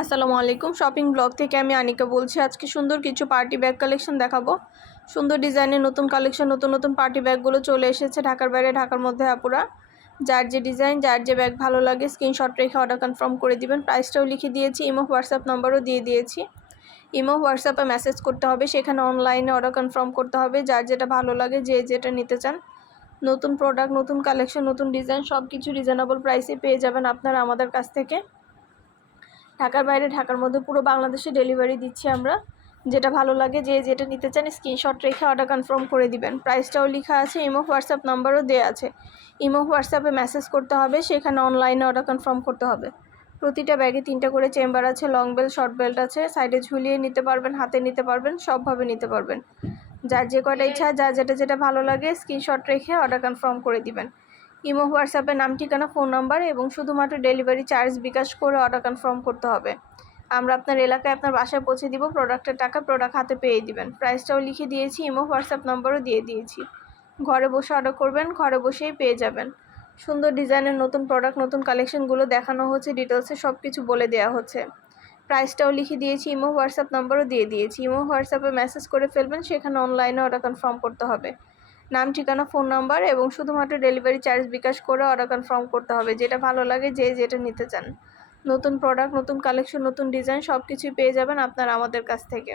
আসসালামু আলাইকুম। Shopping blog থেকে আমি আনিকা বলছি। আজকে সুন্দর কিছু পার্টি ব্যাগ কালেকশন দেখাবো। সুন্দর ডিজাইনের নতুন কালেকশন, নতুন নতুন পার্টি ব্যাগগুলো চলে এসেছে ঢাকার বাইরে, ঢাকার মধ্যে। আপুরা যার যে ডিজাইন, যার যে ব্যাগ ভালো লাগে স্ক্রিনশট রেখে অর্ডার কনফার্ম করে দিবেন। প্রাইসটাও লিখে দিয়েছি, ইমো হোয়াটসঅ্যাপ নাম্বারও দিয়ে দিয়েছি। ইমো হোয়াটসঅ্যাপে মেসেজ করতে হবে, সেখানে অনলাইনে অর্ডার কনফার্ম করতে হবে। যার যেটা ভালো লাগে, যে যেটা নিতে চান, নতুন প্রোডাক্ট, নতুন কালেকশন, নতুন ডিজাইন সব কিছু রিজনেবল প্রাইসে পেয়ে যাবেন আপনারা আমাদের কাছ থেকে। ঢাকার বাইরে, ঢাকার মধ্যে পুরো বাংলাদেশে ডেলিভারি দিচ্ছি আমরা। যেটা ভালো লাগে, যে যেটা নিতে চান স্ক্রিনশট রেখে অর্ডার কনফার্ম করে দিবেন। প্রাইসটাও লেখা আছে, ইমো হোয়াটসঅ্যাপ নাম্বারও দেওয়া আছে। ইমো হোয়াটসঅ্যাপে মেসেজ করতে হবে, সেখানে অনলাইনে অর্ডার কনফার্ম করতে হবে। প্রতিটা ব্যাগে 3টা করে চেম্বার আছে, লং বেল্ট, শর্ট বেল্ট আছে। সাইডে ঝুলিয়ে নিতে পারবেন, হাতে নিতে পারবেন, সবভাবে নিতে পারবেন। যার যে কয়টা ইচ্ছা, যার যেটা ভালো লাগে স্ক্রিনশট রেখে অর্ডার কনফার্ম করে দিবেন। ইমো হোয়াটসঅ্যাপে নাম, ঠিকানা, ফোন নাম্বার এবং শুধুমাত্র ডেলিভারি চার্জ বিকাশ করে অর্ডার কনফার্ম করতে হবে। আমরা আপনার এলাকায়, আপনার বাসায় পৌঁছে দিব। প্রোডাক্টের টাকা প্রোডাক্ট হাতে পেয়ে দিবেন। প্রাইসটাও লিখে দিয়েছি, ইমো হোয়াটসঅ্যাপ নাম্বারও দিয়ে দিয়েছি। ঘরে বসে অর্ডার করবেন, ঘরে বসেই পেয়ে যাবেন। সুন্দর ডিজাইনের নতুন প্রোডাক্ট, নতুন কালেকশনগুলো দেখানো হচ্ছে, ডিটেলসে সব কিছু বলে দেওয়া হচ্ছে। প্রাইসটাও লিখে দিয়েছি, ইমো হোয়াটসঅ্যাপ নাম্বারও দিয়ে দিয়েছি। ইমো হোয়াটসঅ্যাপে মেসেজ করে ফেলবেন, সেখানে অনলাইনে অর্ডার কনফার্ম করতে হবে। নাম, ঠিকানা, ফোন নাম্বার এবং শুধুমাত্র ডেলিভারি চার্জ বিকাশ করে অর্ডার কনফার্ম করতে হবে। যেটা ভালো লাগে, যে যেটা নিতে চান, নতুন প্রোডাক্ট, নতুন কালেকশন, নতুন ডিজাইন সব কিছুই পেয়ে যাবেন আপনারা আমাদের কাছ থেকে।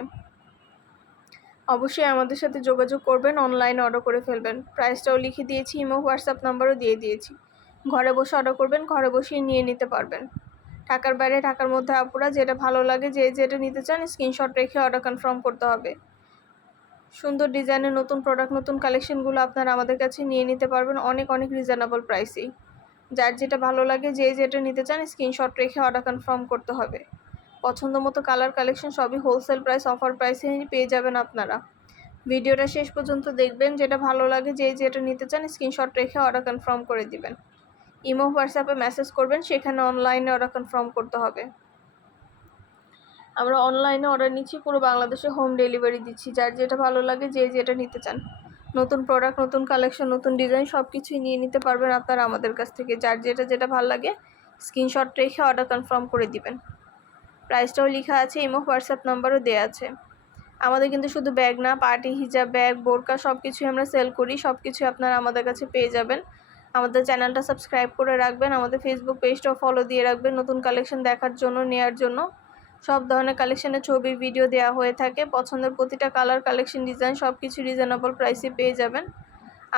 অবশ্যই আমাদের সাথে যোগাযোগ করবেন, অনলাইনে অর্ডার করে ফেলবেন। প্রাইসটাও লিখে দিয়েছি, ইমো হোয়াটসঅ্যাপ নাম্বারও দিয়ে দিয়েছি। ঘরে বসে অর্ডার করবেন, ঘরে বসেই নিয়ে নিতে পারবেন। ঢাকার বাইরে, ঢাকার মধ্যে আপুরা যেটা ভালো লাগে, যে যেটা নিতে চান স্ক্রিনশট রেখে অর্ডার কনফার্ম করতে হবে। সুন্দর ডিজাইনের নতুন প্রোডাক্ট, নতুন কালেকশনগুলো আপনারা আমাদের কাছে নিয়ে নিতে পারবেন অনেক অনেক রিজনেবল প্রাইসেই। যার যেটা ভালো লাগে, যে যেটা নিতে চান স্ক্রিনশট রেখে অর্ডার কনফার্ম করতে হবে। পছন্দ মতো কালার কালেকশন সবই হোলসেল প্রাইস, অফার প্রাইসে পেয়ে যাবেন আপনারা। ভিডিওটা শেষ পর্যন্ত দেখবেন। যেটা ভালো লাগে, যে যেটা নিতে চান স্ক্রিনশট রেখে অর্ডার কনফার্ম করে দিবেন। ইমো হোয়াটসঅ্যাপে মেসেজ করবেন, সেখানে অনলাইনে অর্ডার কনফার্ম করতে হবে। আমরা অনলাইনে অর্ডার নিচ্ছি, পুরো বাংলাদেশে হোম ডেলিভারি দিচ্ছি। যার যেটা ভালো লাগে, যে যেটা নিতে চান, নতুন প্রোডাক্ট, নতুন কালেকশন, নতুন ডিজাইন সব কিছুই নিয়ে নিতে পারবেন আপনারা আমাদের কাছ থেকে। যার যেটা ভালো লাগে স্ক্রিনশট রেখে অর্ডার কনফার্ম করে দিবেন। প্রাইসটাও লেখা আছে, ইমো হোয়াটসঅ্যাপ নাম্বারও দেওয়া আছে। আমাদের কিন্তু শুধু ব্যাগ না, পার্টি, হিজাব, ব্যাগ, বোরকা সব কিছুই আমরা সেল করি। সব কিছুই আপনারা আমাদের কাছে পেয়ে যাবেন। আমাদের চ্যানেলটা সাবস্ক্রাইব করে রাখবেন, আমাদের ফেসবুক পেজটাও ফলো দিয়ে রাখবেন নতুন কালেকশন দেখার জন্য, নেওয়ার জন্য। সব ধরনের কালেকশনের ছবি, ভিডিও দেওয়া হয়ে থাকে। পছন্দের প্রতিটা কালার, কালেকশন, ডিজাইন সব কিছু রিজনেবল প্রাইসে পেয়ে যাবেন।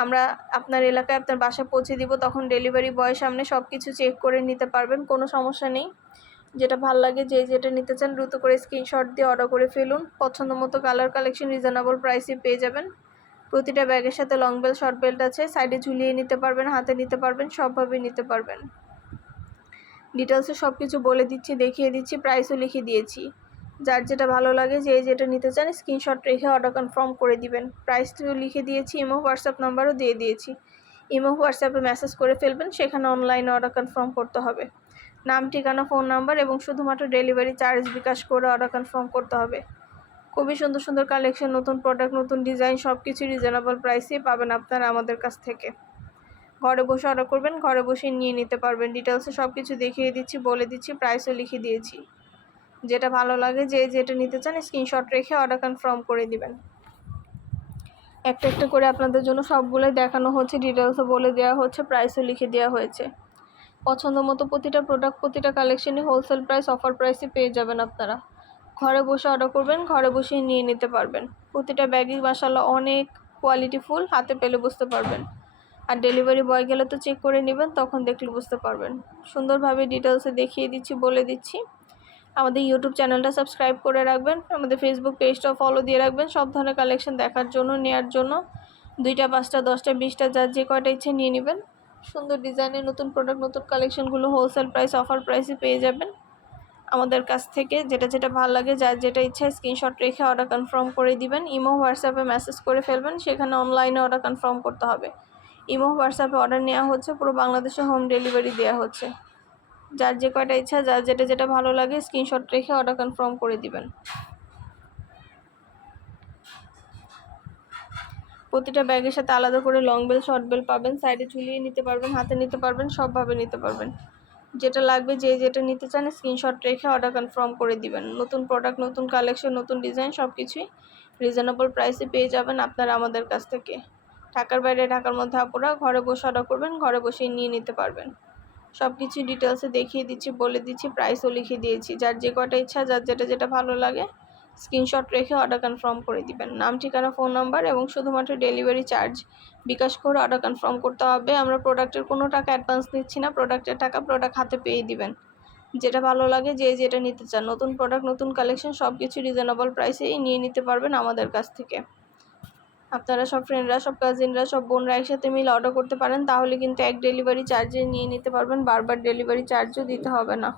আমরা আপনার এলাকায়, আপনার বাসায় পৌঁছে দিব। তখন ডেলিভারি বয়ের সামনে সব কিছু চেক করে নিতে পারবেন, কোনো সমস্যা নেই। যেটা ভালো লাগে, যে যেটা নিতে চান দ্রুত করে স্ক্রিনশট দিয়ে অর্ডার করে ফেলুন। পছন্দ মতো কালার কালেকশন রিজনেবল প্রাইসে পেয়ে যাবেন। প্রতিটা ব্যাগের সাথে লং বেল্ট, শর্ট বেল্ট আছে। সাইডে ঝুলিয়ে নিতে পারবেন, হাতে নিতে পারবেন, সবভাবে নিতে পারবেন। ডিটেলসে সব কিছু বলে দিচ্ছি, দেখিয়ে দিচ্ছি, প্রাইসও লিখে দিয়েছি। যার যেটা ভালো লাগে, যে যেটা নিতে চান স্ক্রিনশট রেখে অর্ডার কনফার্ম করে দিবেন। প্রাইসটিও লিখে দিয়েছি, ইমো হোয়াটসঅ্যাপ নাম্বারও দিয়ে দিয়েছি। ইমো হোয়াটসঅ্যাপে মেসেজ করে ফেলবেন, সেখানে অনলাইনে অর্ডার কনফার্ম করতে হবে। নাম, ঠিকানা, ফোন নাম্বার এবং শুধুমাত্র ডেলিভারি চার্জ বিকাশ করে অর্ডার কনফার্ম করতে হবে। খুবই সুন্দর সুন্দর কালেকশন, নতুন প্রোডাক্ট, নতুন ডিজাইন সব কিছু রিজনেবল প্রাইসেই পাবেন আপনারা আমাদের কাছ থেকে। ঘরে বসে অর্ডার করবেন, ঘরে বসে নিয়ে নিতে পারবেন। ডিটেলসে সব কিছু দেখিয়ে দিচ্ছি, বলে দিচ্ছি, প্রাইসও লিখে দিয়েছি। যেটা ভালো লাগে, যে যেটা নিতে চান স্ক্রিনশট রেখে অর্ডার কনফার্ম করে দিবেন। একটা একটা করে আপনাদের জন্য সবগুলোই দেখানো হচ্ছে, ডিটেলসও বলে দেওয়া হচ্ছে, প্রাইসও লিখে দেওয়া হয়েছে। পছন্দ মতো প্রতিটা প্রোডাক্ট, প্রতিটা কালেকশনই হোলসেল প্রাইস, অফার প্রাইসে পেয়ে যাবেন আপনারা। ঘরে বসে অর্ডার করবেন, ঘরে বসেই নিয়ে নিতে পারবেন। প্রতিটা ব্যাগই মাশাআল্লাহ অনেক কোয়ালিটিফুল, হাতে পেলে বুঝতে পারবেন। আর ডেলিভারি বয় গেলে তো চেক করে নেবেন, তখন দেখলে বুঝতে পারবেন। সুন্দরভাবে ডিটেলসে দেখিয়ে দিচ্ছি, বলে দিচ্ছি। আমাদের ইউটিউব চ্যানেলটা সাবস্ক্রাইব করে রাখবেন, আমাদের ফেসবুক পেজটাও ফলো দিয়ে রাখবেন সব ধরনের কালেকশন দেখার জন্য, নেওয়ার জন্য। 2টা, 5টা, 10টা, 20টা, যার যে কয়টা ইচ্ছে নিয়ে নেবেন। সুন্দর ডিজাইনের নতুন প্রোডাক্ট, নতুন কালেকশনগুলো হোলসেল প্রাইস, অফার প্রাইসে পেয়ে যাবেন আমাদের কাছ থেকে। যেটা ভালো লাগে, যার যেটা ইচ্ছা স্ক্রিনশট রেখে অর্ডার কনফার্ম করে দিবেন। ইমো হোয়াটসঅ্যাপে মেসেজ করে ফেলবেন, সেখানে অনলাইনে অর্ডার কনফার্ম করতে হবে। ইমো হোয়াটসঅ্যাপে অর্ডার নেওয়া হচ্ছে, পুরো বাংলাদেশে হোম ডেলিভারি দেওয়া হচ্ছে। যার যে কয়টা ইচ্ছা, যার যেটা ভালো লাগে স্ক্রিনশট রেখে অর্ডার কনফার্ম করে দিবেন। প্রতিটা ব্যাগের সাথে আলাদা করে লং বেল্ট, শর্ট বেল্ট পাবেন। সাইডে ঝুলিয়ে নিতে পারবেন, হাতে নিতে পারবেন, সবভাবে নিতে পারবেন। যেটা লাগবে যে যেটা নিতে চান স্ক্রিনশট রেখে অর্ডার কনফার্ম করে দিবেন। নতুন প্রোডাক্ট, নতুন কালেকশন, নতুন ডিজাইন সব কিছুই রিজনেবল প্রাইসে পেয়ে যাবেন আপনারা আমাদের কাছ থেকে। ঢাকার বাইরে, ঢাকার মধ্যে আপুরা ঘরে বসে অর্ডার করবেন, ঘরে বসেই নিয়ে নিতে পারবেন। সব কিছু ডিটেলসে দেখিয়ে দিচ্ছি, বলে দিচ্ছি, প্রাইসও লিখে দিয়েছি। যার যে কটা ইচ্ছা, যার যেটা ভালো লাগে স্ক্রিনশট রেখে অর্ডার কনফার্ম করে দিবেন। নাম, ঠিকানা, ফোন নাম্বার এবং শুধুমাত্র ডেলিভারি চার্জ বিকাশ করে অর্ডার কনফার্ম করতে হবে। আমরা প্রোডাক্টের কোনো টাকা অ্যাডভান্স নিচ্ছি না, প্রোডাক্টের টাকা প্রোডাক্ট হাতে পেয়ে দিবেন। যেটা ভালো লাগে যে যেটা নিতে চান, নতুন প্রোডাক্ট, নতুন কালেকশন সব কিছু রিজনেবল প্রাইসেই নিয়ে নিতে পারবেন আমাদের কাছ থেকে। আপনারা সব ফ্রেন্ডরা, সব কাজিনরা, সব বোনরা একসাথে মিলে অর্ডার করতে পারেন, তাহলে কিন্তু এক ডেলিভারি চার্জে নিয়ে নিতে পারবেন, বারবার ডেলিভারি চার্জও দিতে হবে না।